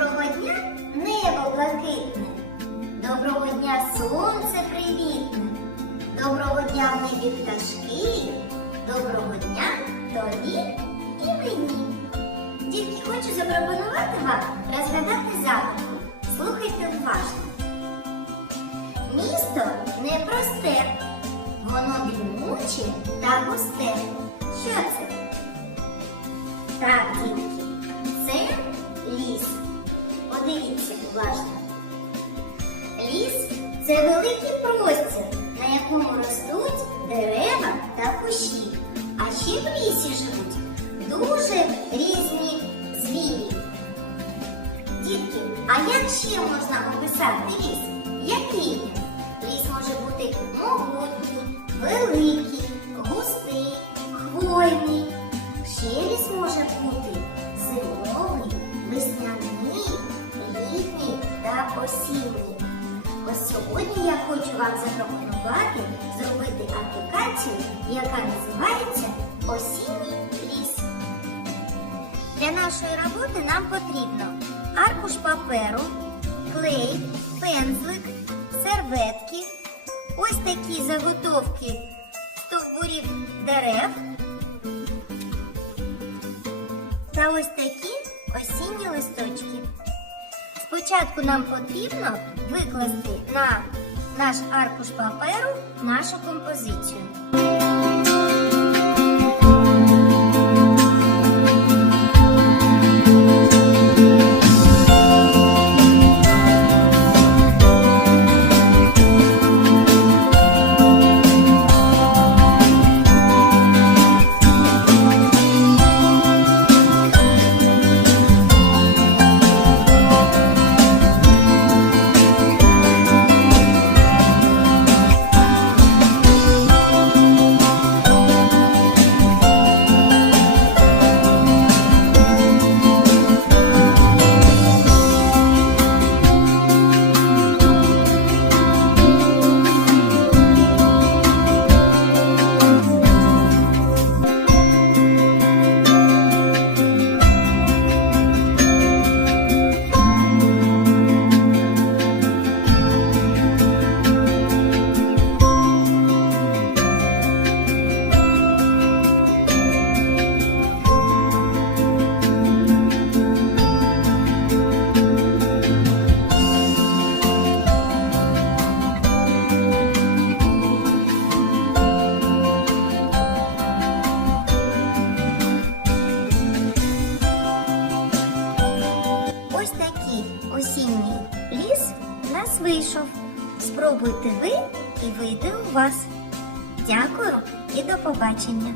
Доброго дня, небо блакитне. Доброго дня, сонце привітне. Доброго дня в небі пташки. Доброго дня тобі і мені. Дітки, хочу запропонувати вам розгадати загадку. Слухайте уважно. Місто непросте, воно дрімуче та густе. Що це? Так, дітки, це ліс. Подивіться уважно. Ліс це великий простір, на якому ростуть дерева та кущі. А ще в лісі живуть дуже різні звірі. Дітки, а як ще можна описати ліс? Який? Ліс може бути могутній, та осінній. Ось сьогодні я хочу вам запропонувати зробити аплікацію, яка називається Осінній ліс. Для нашої роботи нам потрібно аркуш паперу, клей, пензлик, серветки, ось такі заготовки стовбурів дерев та ось такі осінні листочки. Спочатку нам потрібно викласти на наш аркуш паперу нашу композицію. Вийшов. Спробуйте ви і вийде у вас. Дякую і до побачення!